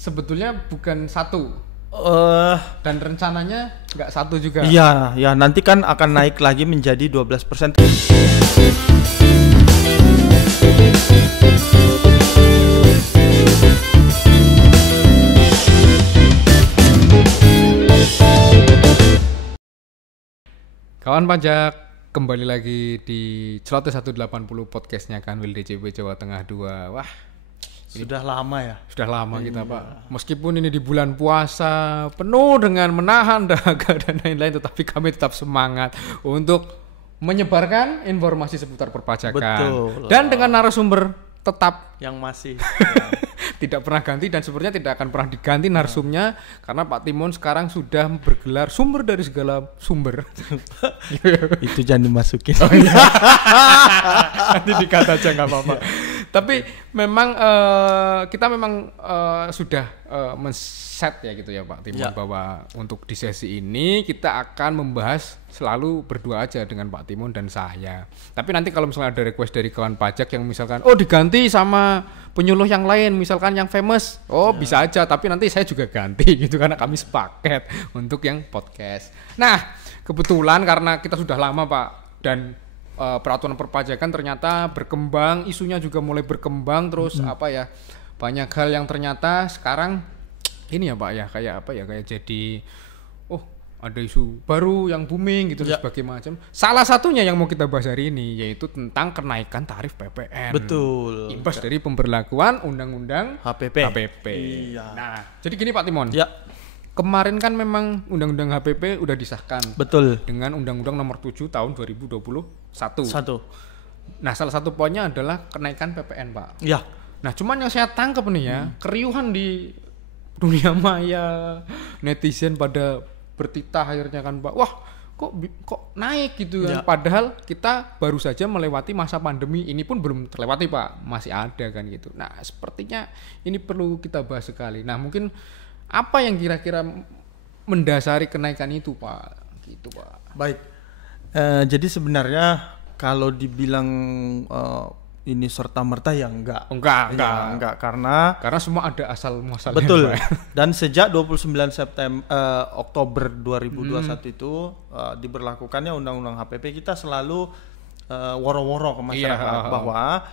sebetulnya bukan satu. Dan rencananya nggak satu juga. Iya, ya nanti kan akan naik lagi menjadi 12%. Kawan pajak, kembali lagi di Celoteh 180 podcastnya Kanwil DJP Jawa Tengah 2. Wah, Sudah lama ya. sudah lama kita Pak. Meskipun ini di bulan puasa, penuh dengan menahan dahaga dan lain-lain, tetapi kami tetap semangat untuk menyebarkan informasi seputar perpajakan. Betul. Dan dengan narasumber tetap Yang masih tidak pernah ganti dan sepertinya tidak akan pernah diganti narsumnya karena Pak Timon sekarang sudah bergelar sumber dari segala sumber. itu jangan dimasukin. Oh, iya. Nanti dikata aja nggak apa-apa. Tapi memang kita memang sudah men-set ya gitu ya Pak Timon bahwa untuk di sesi ini kita akan membahas selalu berdua aja dengan Pak Timon dan saya. Tapi nanti kalau misalnya ada request dari kawan pajak yang misalkan diganti sama penyuluh yang lain, misalkan yang famous, bisa aja. Tapi nanti saya juga ganti gitu karena kami sepaket untuk yang podcast. Nah kebetulan karena kita sudah lama Pak dan peraturan perpajakan ternyata berkembang, isunya juga mulai berkembang terus banyak hal yang ternyata sekarang ini ya Pak ya kayak jadi ada isu baru yang booming gitu dan sebagainya macam. Salah satunya yang mau kita bahas hari ini yaitu tentang kenaikan tarif PPN. Betul. Imbas dari pemberlakuan Undang-Undang HPP. Iya. Nah, jadi gini Pak Timon. Ya. Kemarin kan memang Undang-Undang HPP udah disahkan. Betul. Dengan Undang-Undang Nomor 7 Tahun 2021. Nah, salah satu poinnya adalah kenaikan PPN, Pak. Ya. Nah, cuman yang saya tangkap nih ya, keriuhan di dunia maya, netizen pada bertitah akhirnya kan Pak. Wah, kok naik gitu kan. Padahal kita baru saja melewati masa pandemi, ini pun belum terlewati Pak, masih ada kan gitu. Nah, sepertinya ini perlu kita bahas sekali. Nah, mungkin apa yang kira-kira mendasari kenaikan itu Pak? Gitu Pak. Baik. Jadi sebenarnya kalau dibilang ini serta-merta ya enggak karena semua ada asal muasalnya. Betul. Dan sejak 29 Oktober 2021 itu diberlakukannya Undang-Undang HPP, kita selalu woro-woro ke masyarakat bahwa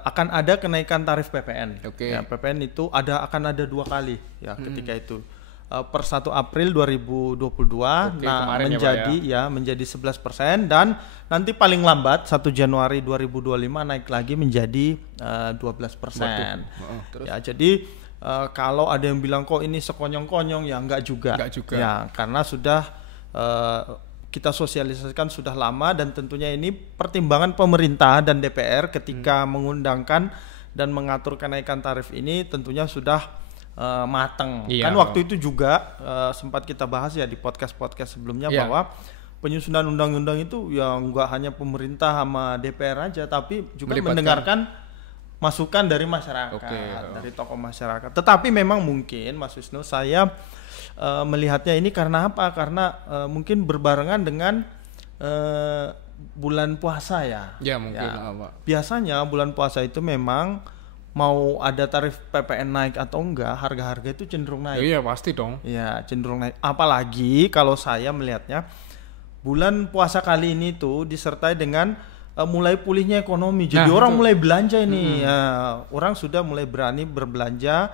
akan ada kenaikan tarif PPN. Ya, PPN itu akan ada 2 kali ya ketika itu. Per 1 April 2022 menjadi 11% dan nanti paling lambat 1 Januari 2025 naik lagi menjadi 12%. Ya, jadi kalau ada yang bilang kok ini sekonyong-konyong ya enggak juga. Ya, karena sudah kita sosialisasikan sudah lama dan tentunya ini pertimbangan pemerintah dan DPR ketika mengundangkan dan mengatur kenaikan tarif ini tentunya sudah matang. Kan waktu itu juga sempat kita bahas ya di podcast sebelumnya bahwa penyusunan undang-undang itu ya nggak hanya pemerintah sama DPR aja, tapi juga mendengarkan masukan dari masyarakat, dari tokoh masyarakat. Tetapi memang mungkin Mas Wisnu, saya melihatnya ini karena apa? Karena mungkin berbarengan dengan bulan puasa ya. Ya mungkin. Biasanya bulan puasa itu memang mau ada tarif PPN naik atau enggak, harga-harga itu cenderung naik. Iya pasti dong. Iya cenderung naik. Apalagi kalau saya melihatnya bulan puasa kali ini tuh disertai dengan mulai pulihnya ekonomi. Jadi orang mulai belanja ini. Orang sudah mulai berani berbelanja.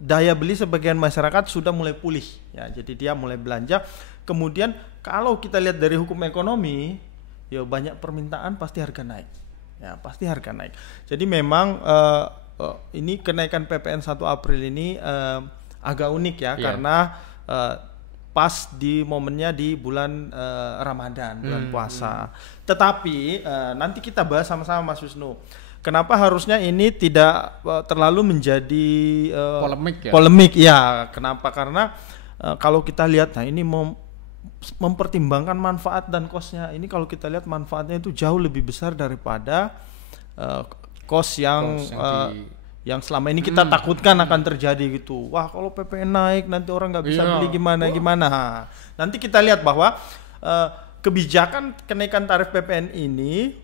Daya beli sebagian masyarakat sudah mulai pulih. Ya, jadi dia mulai belanja. Kemudian kalau kita lihat dari hukum ekonomi, ya banyak permintaan pasti harga naik. Ya pasti harga naik. Jadi memang ini kenaikan PPN 1 April ini agak unik ya karena pas di momennya di bulan Ramadan, bulan puasa. Tetapi nanti kita bahas sama-sama Mas Wisnu. Kenapa harusnya ini tidak terlalu menjadi polemik ya? Kenapa? Karena kalau kita lihat, ini mempertimbangkan manfaat dan kosnya. Ini kalau kita lihat manfaatnya itu jauh lebih besar daripada kos yang selama ini kita takutkan akan terjadi gitu. Wah, kalau PPN naik nanti orang nggak bisa beli gimana. Nanti kita lihat bahwa kebijakan kenaikan tarif PPN ini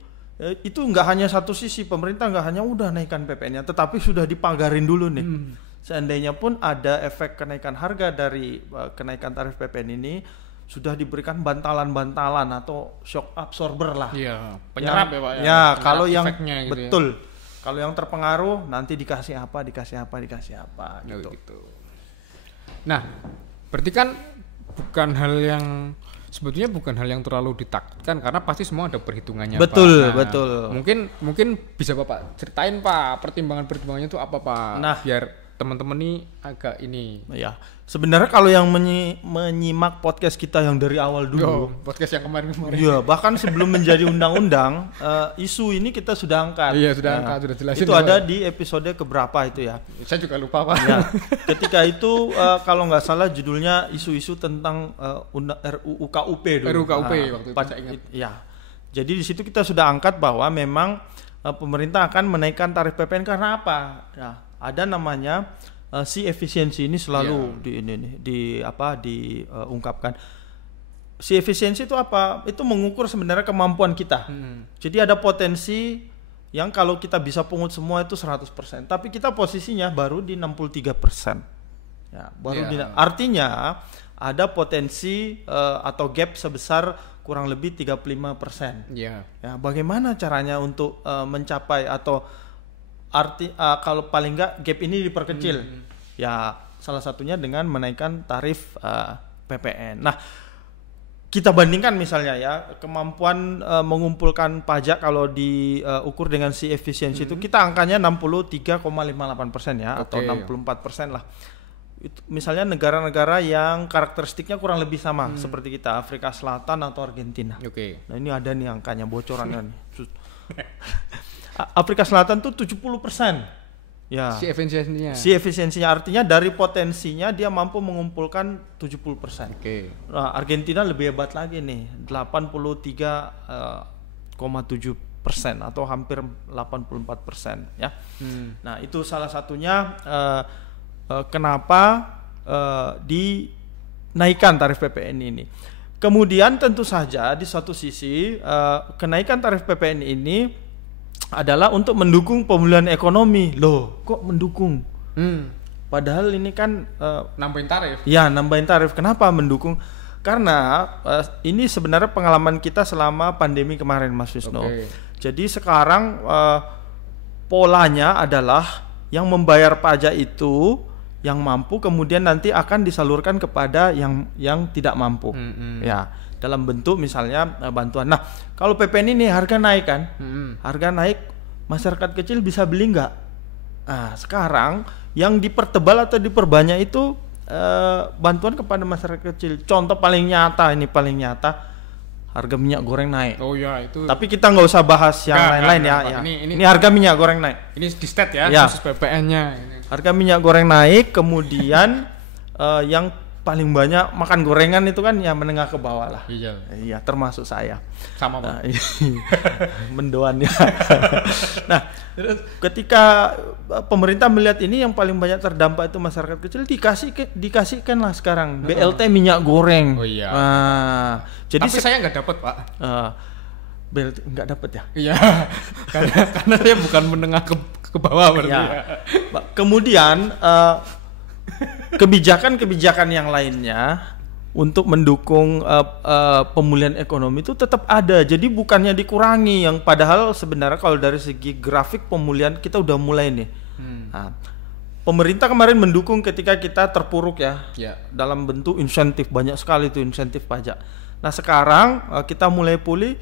itu nggak hanya satu sisi, pemerintah nggak hanya udah naikkan PPN-nya, tetapi sudah dipagarin dulu nih seandainya pun ada efek kenaikan harga dari kenaikan tarif PPN ini, sudah diberikan bantalan-bantalan atau shock absorber lah. Iya, penyerap ya Pak ya. Ya, kalau yang gitu betul. Ya. Kalau yang terpengaruh nanti dikasih apa gitu. Gitu. Nah, berarti kan sebetulnya bukan hal yang terlalu ditakutkan karena pasti semua ada perhitungannya. Betul, Pak. Nah, betul. Mungkin bisa Bapak ceritain Pak pertimbangannya itu apa Pak? Nah, biar teman-teman nih agak ini. Ya, sebenarnya kalau yang menyimak podcast kita yang dari awal dulu, podcast yang kemarin. Iya, bahkan sebelum menjadi undang-undang, isu ini kita sudah angkat. Iya, sudah angkat, sudah jelasin. Itu ada di episode keberapa itu ya? Saya juga lupa Pak. Ya, ketika itu kalau nggak salah judulnya isu-isu tentang RUU KUP dulu. RUU KUP waktu itu saya ingat. Ya, jadi di situ kita sudah angkat bahwa memang pemerintah akan menaikkan tarif PPN karena apa? Ya, ada namanya si efisiensi ini selalu diungkapkan. Si efisiensi itu apa? Itu mengukur sebenarnya kemampuan kita. Jadi ada potensi yang kalau kita bisa pungut semua itu 100%, tapi kita posisinya baru di 63%. Ya, artinya ada potensi atau gap sebesar kurang lebih 35%. Ya, bagaimana caranya untuk mencapai atau kalau paling enggak gap ini diperkecil, ya salah satunya dengan menaikkan tarif PPN. Nah, kita bandingkan misalnya ya kemampuan mengumpulkan pajak kalau diukur dengan si efisiensi itu kita angkanya 63,58% ya, atau 64% lah. Itu misalnya negara-negara yang karakteristiknya kurang lebih sama seperti kita, Afrika Selatan atau Argentina. Nah, ini ada nih angkanya bocorannya nih. Afrika Selatan tuh 70%. Ya. Si efisiensinya artinya dari potensinya dia mampu mengumpulkan 70%. Nah, Argentina lebih hebat lagi nih, 83,7% atau hampir 84% ya. Nah, itu salah satunya kenapa dinaikkan tarif PPN ini. Kemudian tentu saja di satu sisi kenaikan tarif PPN ini adalah untuk mendukung pemulihan ekonomi. Loh, kok mendukung? Padahal ini kan nambahin tarif. Ya, nambahin tarif. Kenapa mendukung? Karena ini sebenarnya pengalaman kita selama pandemi kemarin, Mas Wisnu. Jadi sekarang polanya adalah yang membayar pajak itu yang mampu, kemudian nanti akan disalurkan kepada yang tidak mampu. Ya, dalam bentuk misalnya bantuan. Nah, kalau PPN ini harga naik kan, harga naik, masyarakat kecil bisa beli nggak? Nah, sekarang yang dipertebal atau diperbanyak itu bantuan kepada masyarakat kecil. Contoh paling nyata, harga minyak goreng naik. Oh ya, itu. Tapi kita nggak usah bahas yang lain-lain ya. Ini harga minyak goreng naik. Ini di stat ya, khusus PPN-nya. Harga minyak goreng naik, kemudian yang paling banyak makan gorengan itu kan ya menengah ke bawah lah. Iya, termasuk saya. Sama Pak. Mendoan ya. Nah, ketika pemerintah melihat ini yang paling banyak terdampak itu masyarakat kecil, dikasihkanlah sekarang BLT minyak goreng. Oh iya. Jadi tapi saya nggak dapat Pak. BLT nggak dapat ya? Iya. karena saya bukan menengah ke bawah berarti. Ya. Kemudian kebijakan-kebijakan yang lainnya untuk mendukung pemulihan ekonomi itu tetap ada. Jadi bukannya dikurangi, yang padahal sebenarnya kalau dari segi grafik pemulihan kita udah mulai nih. Nah, pemerintah kemarin mendukung ketika kita terpuruk ya. Dalam bentuk insentif, banyak sekali tuh insentif pajak. Nah, sekarang kita mulai pulih,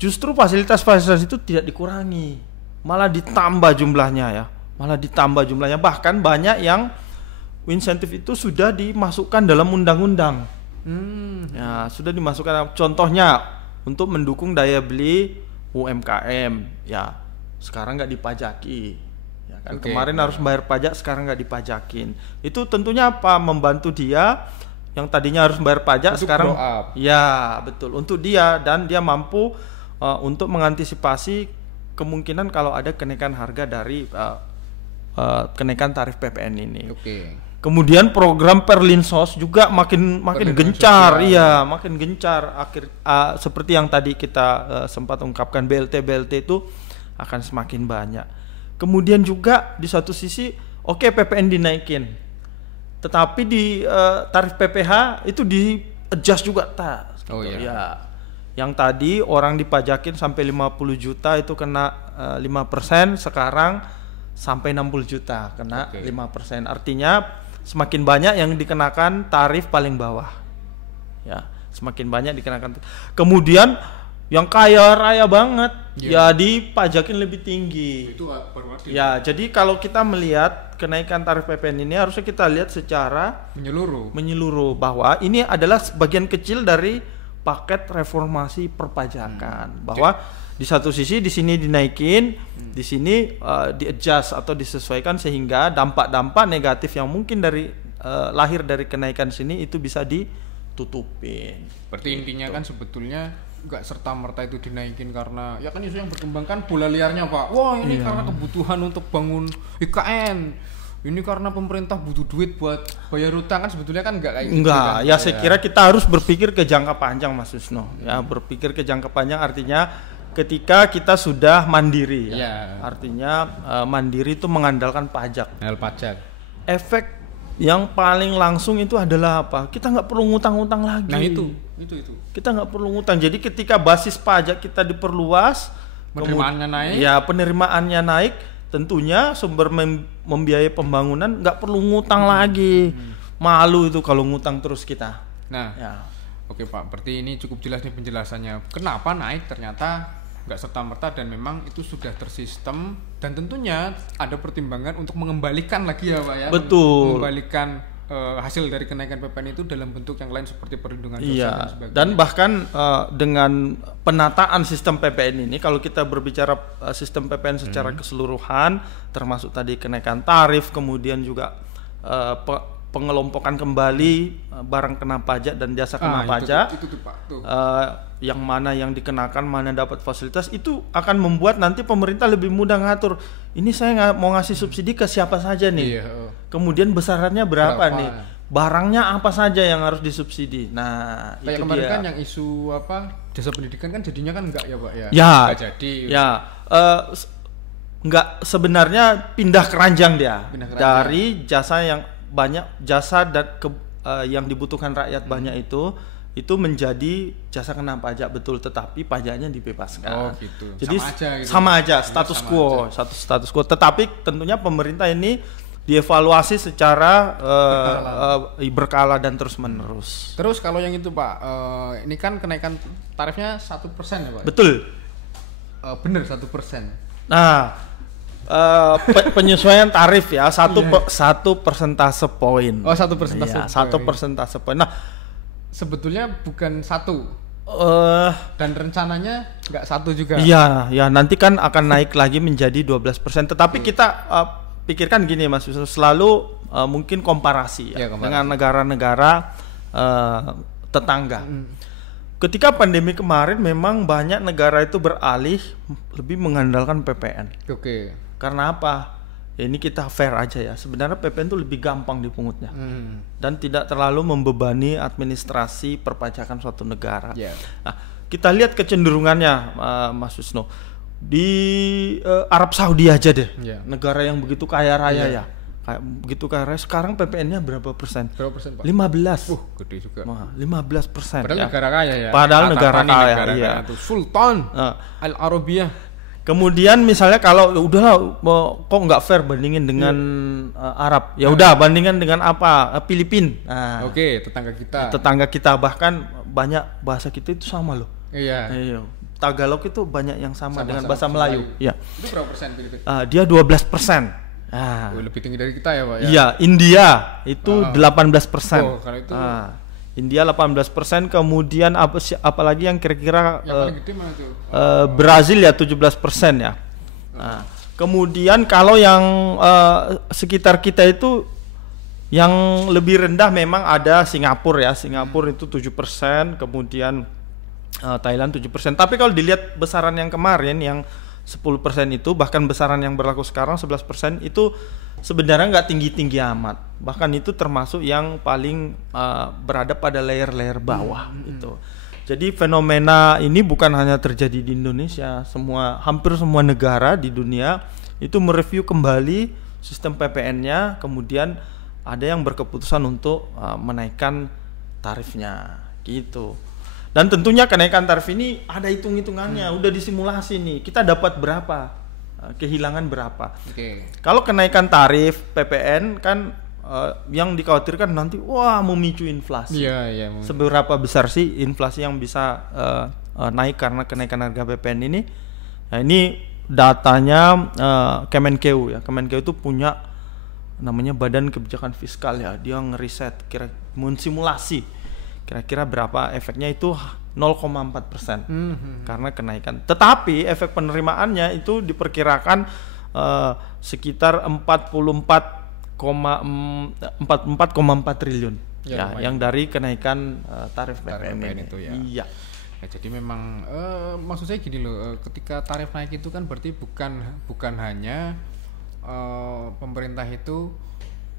justru fasilitas-fasilitas itu tidak dikurangi, malah ditambah jumlahnya ya. Bahkan banyak yang insentif itu sudah dimasukkan dalam undang-undang. Ya, sudah dimasukkan. Contohnya untuk mendukung daya beli UMKM, ya sekarang nggak dipajaki. Ya kan, kemarin harus bayar pajak, sekarang nggak dipajakin. Itu tentunya apa? Membantu dia yang tadinya harus bayar pajak untuk sekarang. Ya betul, untuk dia, dan dia mampu untuk mengantisipasi kemungkinan kalau ada kenaikan harga dari kenaikan tarif PPN ini. Kemudian program Perlinsos juga makin gencar, makin gencar. Seperti yang tadi kita sempat ungkapkan, BLT itu akan semakin banyak. Kemudian juga di satu sisi oke, PPN dinaikin, tetapi di tarif PPh itu di adjust juga tak. Oh iya. Ya. Yang tadi orang dipajakin sampai 50 juta itu kena 5%, sekarang sampai 60 juta kena 5%. Artinya semakin banyak yang dikenakan tarif paling bawah. Ya, semakin banyak dikenakan. Kemudian yang kaya raya banget ya dipajakin lebih tinggi. Itu baru adil. Ya, jadi kalau kita melihat kenaikan tarif PPN ini harusnya kita lihat secara menyeluruh bahwa ini adalah sebagian kecil dari paket reformasi perpajakan. Bahwa di satu sisi di sini dinaikin, di sini di-adjust atau disesuaikan sehingga dampak-dampak negatif yang mungkin dari lahir dari kenaikan sini itu bisa ditutupin. Berarti intinya kan sebetulnya nggak serta-merta itu dinaikin karena ya kan isu yang berkembang kan bola liarnya Pak. Wah ini karena kebutuhan untuk bangun IKN, ini karena pemerintah butuh duit buat bayar utang, kan sebetulnya kan nggak kayak gitu. Enggak, ya saya kira kita harus berpikir ke jangka panjang Mas Susno. Ya berpikir ke jangka panjang artinya ketika kita sudah mandiri ya. Artinya mandiri itu mengandalkan pajak. Efek yang paling langsung itu adalah apa? Kita nggak perlu ngutang-ngutang lagi. Nah itu. Kita nggak perlu ngutang. Jadi ketika basis pajak kita diperluas, penerimaannya naik. Ya penerimaannya naik, tentunya sumber membiayai pembangunan nggak perlu ngutang lagi. Malu itu kalau ngutang terus kita. Nah, oke Pak. Berarti ini cukup jelas nih penjelasannya. Kenapa naik? Ternyata nggak serta-merta dan memang itu sudah tersistem dan tentunya ada pertimbangan untuk mengembalikan lagi ya Pak ya. Betul. Mengembalikan hasil dari kenaikan PPN itu dalam bentuk yang lain seperti perlindungan sosial dan sebagainya. Dan bahkan dengan penataan sistem PPN ini, kalau kita berbicara sistem PPN secara keseluruhan, termasuk tadi kenaikan tarif, kemudian juga pengelompokan kembali barang kena pajak dan jasa kena pajak, itu Pak. yang mana yang dikenakan, mana dapat fasilitas, itu akan membuat nanti pemerintah lebih mudah ngatur. Ini saya mau ngasih subsidi ke siapa saja nih, kemudian besarannya berapa nih, barangnya apa saja yang harus disubsidi. Nah, kayak itu kemarin dia. Kan yang isu jasa pendidikan kan jadinya kan enggak ya Pak ya? Enggak jadi. Enggak, sebenarnya pindah keranjang dia dari jasa yang banyak, jasa dan yang dibutuhkan rakyat banyak itu menjadi jasa kena pajak, betul, tetapi pajaknya dibebaskan. Gitu. Jadi sama aja status quo. Tetapi tentunya pemerintah ini dievaluasi secara berkala dan terus menerus. Terus kalau yang itu Pak, ini kan kenaikan tarifnya 1% ya Pak? Betul. Bener 1%. Nah, penyesuaian tarif ya, satu persentase poin. Oh, 1 persentase. 1 persentase poin. Nah, sebetulnya bukan 1. Dan rencananya nggak 1 juga. Iya, ya nanti kan akan naik lagi menjadi 12%. Tetapi kita pikirkan gini Mas, selalu mungkin komparasi dengan negara-negara tetangga. Ketika pandemi kemarin memang banyak negara itu beralih lebih mengandalkan PPN. Karena apa? Ya, ini kita fair aja ya. Sebenarnya PPN itu lebih gampang dipungutnya dan tidak terlalu membebani administrasi perpajakan suatu negara. Nah, kita lihat kecenderungannya, Mas Susno, di Arab Saudi aja deh, negara yang begitu kaya raya ya. Kayak begitu kaya, sekarang PPN-nya berapa persen? Berapa persen Pak? 15. Gede juga. 15%. Padahal negara kaya ya. Padahal negara kaya. Sultan Al Arabiyah. Kemudian misalnya kalau udahlah kok nggak fair bandingin dengan Arab, ya udah bandingkan dengan apa, Filipina. Nah, tetangga kita bahkan banyak bahasa kita itu sama loh. Iya. Tagalog itu banyak yang sama dengan bahasa Melayu. Ya. Itu berapa persen Filipina? Dia 12%. Lebih tinggi dari kita ya Pak ya. Iya, India itu 18%. Kalau itu India 18%, kemudian apalagi yang kira-kira paling gede mana tuh? Brazil ya 17% ya. Nah, kemudian kalau yang sekitar kita itu yang lebih rendah memang ada Singapura ya. Singapura itu 7%, kemudian Thailand 7%. Tapi kalau dilihat besaran yang kemarin yang 10% itu, bahkan besaran yang berlaku sekarang 11% itu sebenarnya nggak tinggi-tinggi amat, bahkan itu termasuk yang paling berada pada layer-layer bawah itu. Jadi fenomena ini bukan hanya terjadi di Indonesia, hampir semua negara di dunia itu mereview kembali sistem PPN-nya, kemudian ada yang berkeputusan untuk menaikkan tarifnya gitu. Dan tentunya kenaikan tarif ini ada hitung-hitungannya, udah disimulasi nih. Kita dapat berapa, kehilangan berapa. Kalau kenaikan tarif PPN kan yang dikhawatirkan nanti memicu inflasi. Seberapa besar sih inflasi yang bisa naik karena kenaikan harga PPN ini? Nah, ini datanya Kemenkeu ya. Kemenkeu itu punya namanya Badan Kebijakan Fiskal ya. Dia ngeriset mensimulasi kira-kira berapa efeknya itu 0,4% karena kenaikan. Tetapi efek penerimaannya itu diperkirakan sekitar 44,4 triliun ya, yang dari kenaikan tarif PPN itu ya. Iya. Ya, jadi memang maksud saya gini loh, ketika tarif naik itu kan berarti bukan hanya pemerintah itu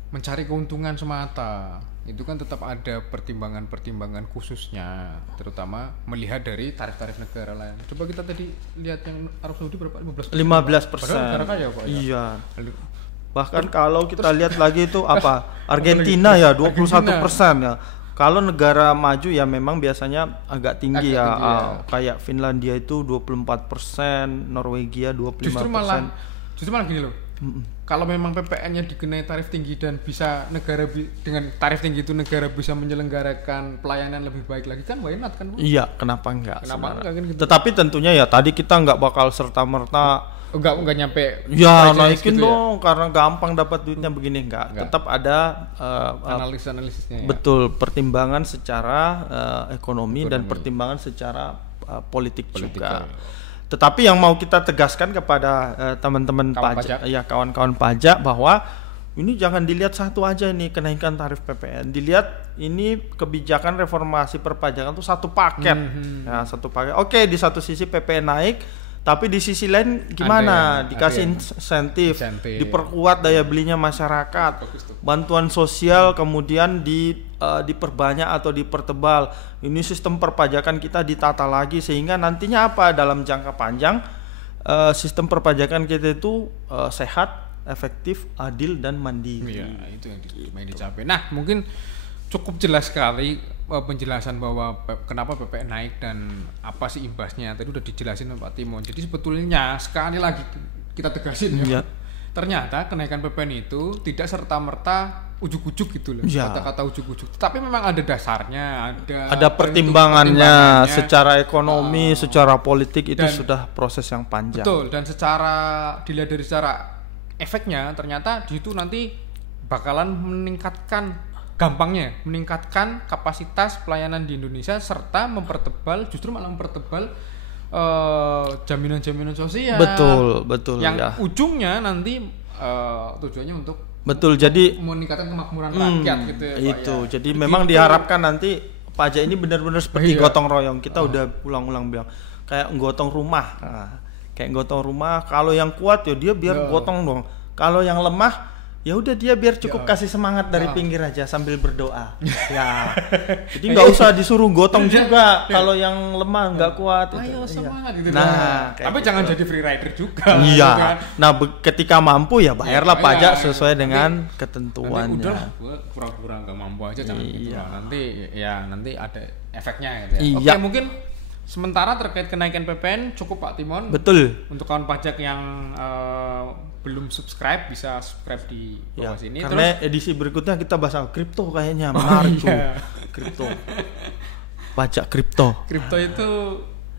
mencari keuntungan semata. Itu kan tetap ada pertimbangan khususnya, terutama melihat dari tarif-tarif negara lain. Coba kita tadi lihat yang Arab Saudi berapa? 15%. Padahal kaya kok. Iya. Bahkan kalau kita lihat lagi itu Argentina ya 21% ya. Kalau negara maju ya memang biasanya agak tinggi ya. Kayak Finlandia itu 24%, Norwegia 25%. Justru malah gini loh. Kalau memang PPN-nya dikenai tarif tinggi dan bisa dengan tarif tinggi itu negara bisa menyelenggarakan pelayanan lebih baik lagi kan, why not kan? Iya, kenapa enggak? Kan gitu. Tetapi tentunya ya tadi kita enggak bakal serta-merta enggak nyampe ya naikin gitu dong ya? Karena gampang dapat duitnya begini enggak. Tetap ada analisisnya. Betul, pertimbangan secara ekonomi dan pertimbangan secara politik juga. Tetapi yang mau kita tegaskan kepada teman-teman pajak, ya kawan-kawan pajak, bahwa ini jangan dilihat satu aja ini kenaikan tarif PPN. Dilihat ini kebijakan reformasi perpajakan itu satu paket. Ya, satu paket. Oke, di satu sisi PPN naik, tapi di sisi lain gimana? Dikasih insentif, diperkuat daya belinya masyarakat, bantuan sosial kemudian diperbanyak atau dipertebal. Ini sistem perpajakan kita ditata lagi sehingga nantinya apa? Dalam jangka panjang sistem perpajakan kita itu sehat, efektif, adil dan mandiri. Iya, itu yang dicapai. Nah, mungkin cukup jelas sekali penjelasan bahwa kenapa PPN naik dan apa sih imbasnya. Tadi udah dijelasin Pak Timon. Jadi sebetulnya sekali lagi kita tegasin ya. Ternyata kenaikan PPN itu tidak serta-merta ujuk-ujuk gitu loh. Kata-kata ujuk-ujuk. Tapi memang ada dasarnya, ada pertimbangannya secara ekonomi, secara politik itu sudah proses yang panjang. Betul, dan dilihat dari secara efeknya ternyata di situ nanti bakalan meningkatkan kapasitas pelayanan di Indonesia serta justru malah mempertebal jaminan-jaminan sosial. Betul yang ujungnya nanti tujuannya untuk jadi meningkatkan kemakmuran rakyat gitu ya, itu Pak, ya. Jadi memang diharapkan nanti pajak ini benar-benar seperti gotong royong. Kita udah ulang-ulang bilang kayak gotong rumah. Kalau yang kuat ya dia biar gotong dong. Kalau yang lemah ya udah dia biar cukup kasih semangat dari pinggir aja sambil berdoa. Ya. Jadi nggak usah disuruh gotong juga kalau yang lemah nggak kuat. Ayo semangat gitu. Tapi jangan jadi free rider juga. Iya. Kan? Nah, ketika mampu ya bayarlah pajak sesuai dengan ketentuannya. Udahlah, gue pura-pura nggak mampu aja jangan gitu. Nanti ada efeknya gitu ya. Oke, mungkin sementara terkait kenaikan PPN cukup Pak Timon. Betul. Untuk kawan pajak yang belum subscribe bisa subscribe di bawah sini. Karena edisi berikutnya kita bahas kripto kayaknya menarik tuh. Kripto. Pajak kripto. Kripto itu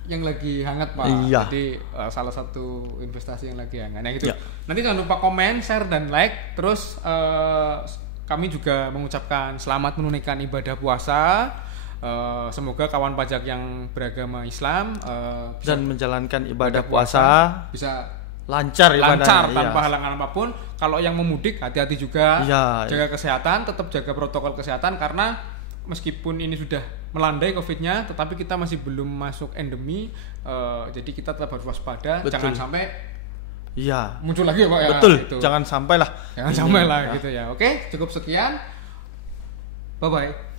yang lagi hangat Pak. Jadi salah satu investasi yang lagi hangat. Nah gitu. Nanti jangan lupa komen, share dan like. Terus kami juga mengucapkan selamat menunaikan ibadah puasa. Semoga kawan pajak yang beragama Islam dan menjalankan ibadah puasa bisa lancar tanpa halangan apapun. Kalau yang memudik hati-hati juga, jaga kesehatan, tetap jaga protokol kesehatan karena meskipun ini sudah melandai COVID-nya, tetapi kita masih belum masuk endemi, jadi kita tetap harus waspada. Jangan sampai muncul lagi ya Pak. Betul, gitu. Jangan sampai lah gitu ya. Oke, cukup sekian. Bye bye.